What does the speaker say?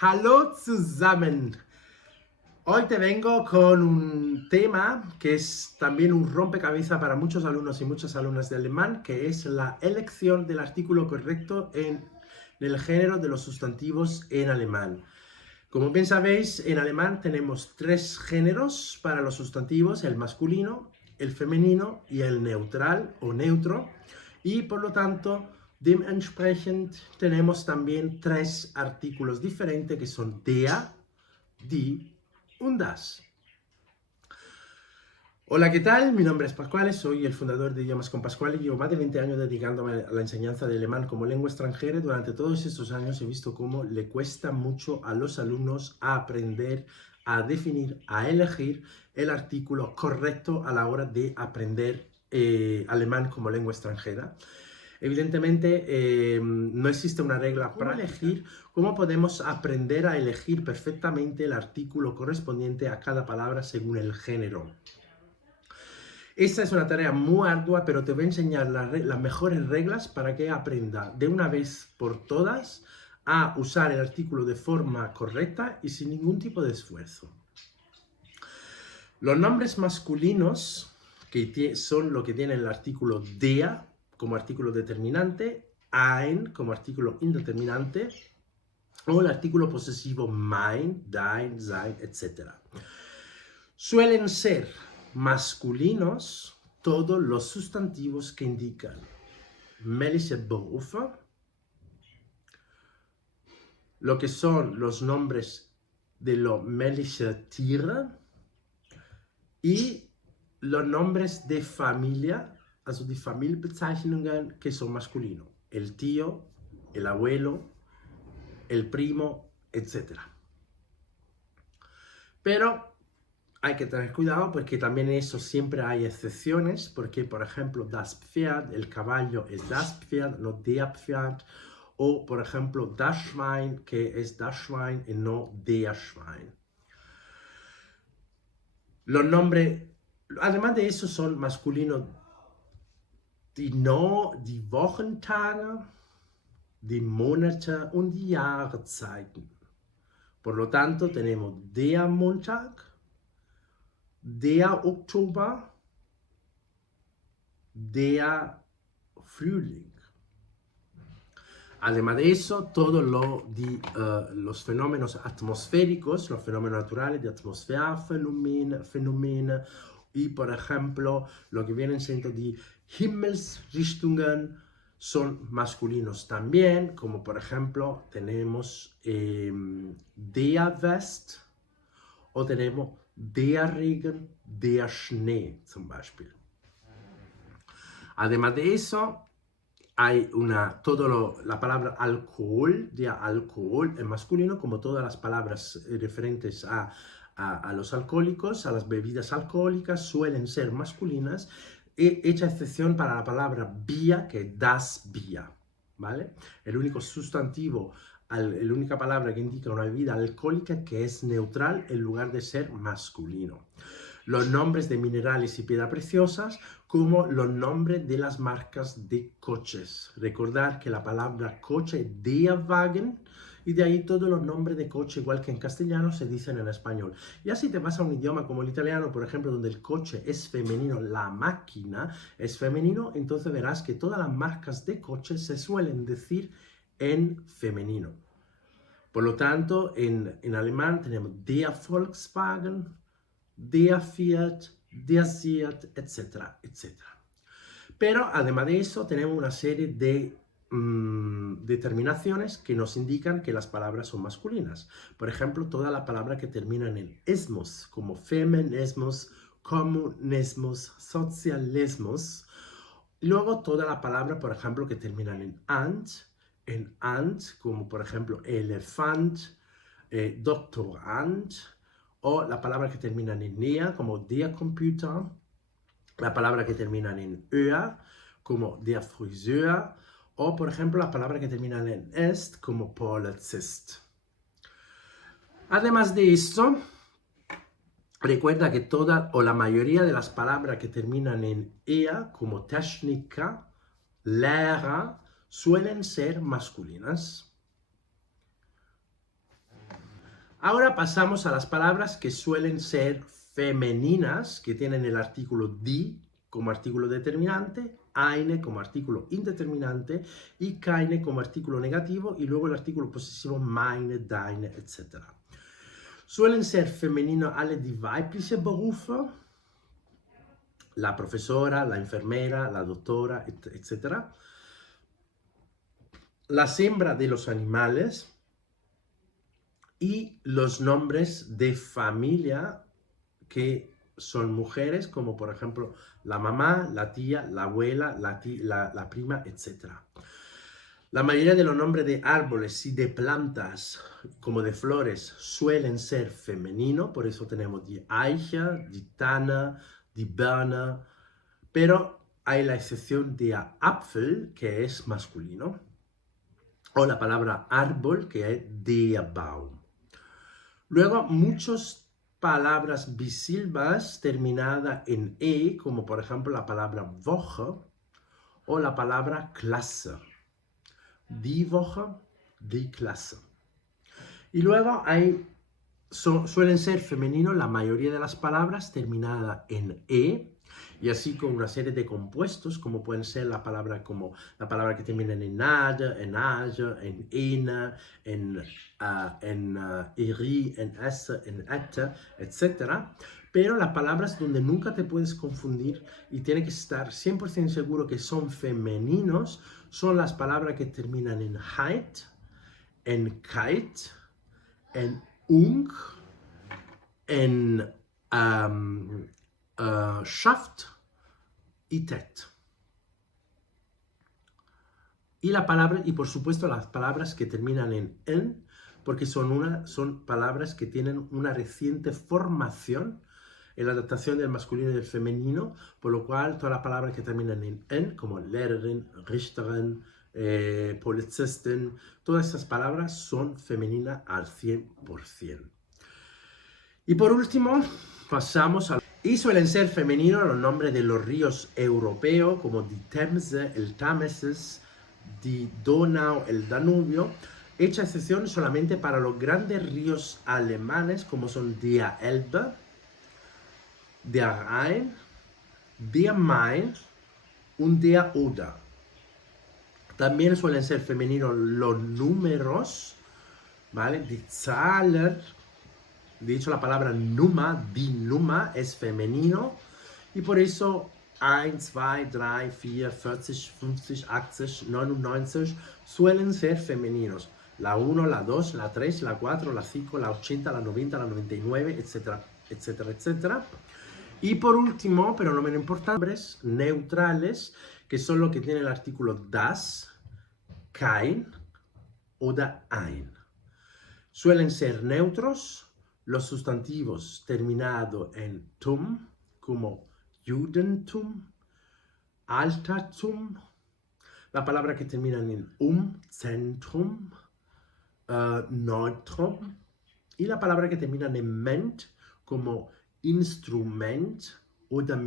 Hallo zusammen. Hoy te vengo con un tema que es también un rompecabezas para muchos alumnos y muchas alumnas de alemán, que es la elección del artículo correcto en el género de los sustantivos en alemán. Como bien sabéis, en alemán tenemos tres géneros para los sustantivos: el masculino, el femenino y el neutral o neutro. Y por lo tanto, dementsprechend tenemos también tres artículos diferentes que son der, die und das. Hola, ¿qué tal? Mi nombre es Pasquale, soy el fundador de Idiomas con Pasquale y llevo más de 20 años dedicándome a la enseñanza de alemán como lengua extranjera. Durante todos estos años he visto cómo le cuesta mucho a los alumnos a aprender, a definir, a elegir el artículo correcto a la hora de aprender alemán como lengua extranjera. Evidentemente, no existe una regla para elegir. ¿Cómo podemos aprender a elegir perfectamente el artículo correspondiente a cada palabra según el género? Esta es una tarea muy ardua, pero te voy a enseñar las mejores reglas para que aprenda de una vez por todas a usar el artículo de forma correcta y sin ningún tipo de esfuerzo. Los nombres masculinos, que son lo que tiene el artículo der como artículo determinante, ein como artículo indeterminante, o el artículo posesivo mein, dein, sein, etc. Suelen ser masculinos todos los sustantivos que indican männliche Berufe, lo que son los nombres de los männliche Tiere y los nombres de familia, also die Familienbezeichnungen, que son masculinos: el tío, el abuelo, el primo, etc. Pero hay que tener cuidado porque también eso siempre hay excepciones, porque por ejemplo das Pferd, el caballo, es das Pferd, no der Pferd, o por ejemplo das Schwein, que es das Schwein y no der Schwein. Los nombres, además de eso, son masculinos die Wochentage, die Monate und die Jahreszeiten. Por lo tanto, tenemos der Montag, der Oktober, der Frühling. Además de eso, todos los fenómenos atmosféricos, los fenómenos naturales de atmósfera, fenómeno, y por ejemplo, lo que vienen siendo die Himmelsrichtungen, son masculinos también, como por ejemplo tenemos der West o tenemos der Regen, der Schnee zum Beispiel. Además de eso, hay la palabra alcohol, de alcohol en masculino, como todas las palabras referentes a los alcohólicos, a las bebidas alcohólicas, suelen ser masculinas, hecha excepción para la palabra Bier, que es das Bier, ¿vale? El único sustantivo, la única palabra que indica una bebida alcohólica que es neutral en lugar de ser masculino. Los nombres de minerales y piedras preciosas, como los nombres de las marcas de coches. Recordar que la palabra coche es der Wagen, y de ahí todos los nombres de coche, igual que en castellano, se dicen en español. Ya si te vas a un idioma como el italiano, por ejemplo, donde el coche es femenino, la máquina es femenino, entonces verás que todas las marcas de coches se suelen decir en femenino. Por lo tanto, en alemán tenemos der Volkswagen, der Fiat, der Seat, etcétera, etcétera. Pero además de eso tenemos una serie de determinaciones que nos indican que las palabras son masculinas. Por ejemplo, toda la palabra que terminan en ismos, como feminismos, comunismos, socialismos. Luego toda la palabra, por ejemplo, que terminan en ant, como por ejemplo elefant, doctorant, o la palabra que terminan en ea, como der Computer, la palabra que terminan en ea, como der Friseur, o por ejemplo la palabra que terminan en est, como Polizist. Además de esto, recuerda que toda o la mayoría de las palabras que terminan en ea, como Techniker, Lehrer, suelen ser masculinas. Ahora pasamos a las palabras que suelen ser femeninas, que tienen el artículo die como artículo determinante, eine como artículo indeterminante y keine como artículo negativo y luego el artículo posesivo meine, deine, etc. Suelen ser femeninos alle die weibliche Berufe, la profesora, la enfermera, la doctora, etc. La hembra de los animales y los nombres de familia que son mujeres, como por ejemplo la mamá, la tía, la abuela, la prima, etc. La mayoría de los nombres de árboles y de plantas, como de flores, suelen ser femeninos, por eso tenemos die Eiche, die Tanne, die Birne, pero hay la excepción de Apfel, que es masculino, o la palabra árbol, que es der Baum. Luego, muchas palabras bisilbas terminadas en E, como por ejemplo la palabra Woche o la palabra Klasse. Die Woche, die Klasse. Y luego suelen ser femeninos la mayoría de las palabras terminadas en E, y así con una serie de compuestos, como pueden ser la palabra que termina en nade, en age, en ena, en eri, en es, en et, etc. Pero las palabras donde nunca te puedes confundir y tienes que estar 100% seguro que son femeninos son las palabras que terminan en heit, en kite, en ung, en shaft y tet. Y por supuesto las palabras que terminan en, porque son palabras que tienen una reciente formación en la adaptación del masculino y del femenino, por lo cual todas las palabras que terminan en, como Lehrerin, Richterin, Polizistin, todas esas palabras son femeninas al 100%. Y por último, pasamos a... Y suelen ser femeninos los nombres de los ríos europeos, como die Themse, el Támesis, die Donau, el Danubio, hecha excepción solamente para los grandes ríos alemanes, como son der Elbe, der Rhein, der Main y der Oder. También suelen ser femeninos los números, ¿vale? Die Zahler. De hecho, la palabra Nummer, die Nummer, es femenino. Y por eso 1, 2, 3, 4, 40, 50, 80, 99 suelen ser femeninos. La 1, la 2, la 3, la 4, la 5, la 80, la 90, la 99, etcétera, etcétera, etcétera. Y por último, pero no menos importante, nombres neutrales, que son los que tienen el artículo das, kein o ein. Suelen ser neutros los sustantivos terminados en tum, como Judentum, Altertum, la palabra que terminan en Zentrum, Neutrum, y la palabra que terminan en ment, como Instrument oder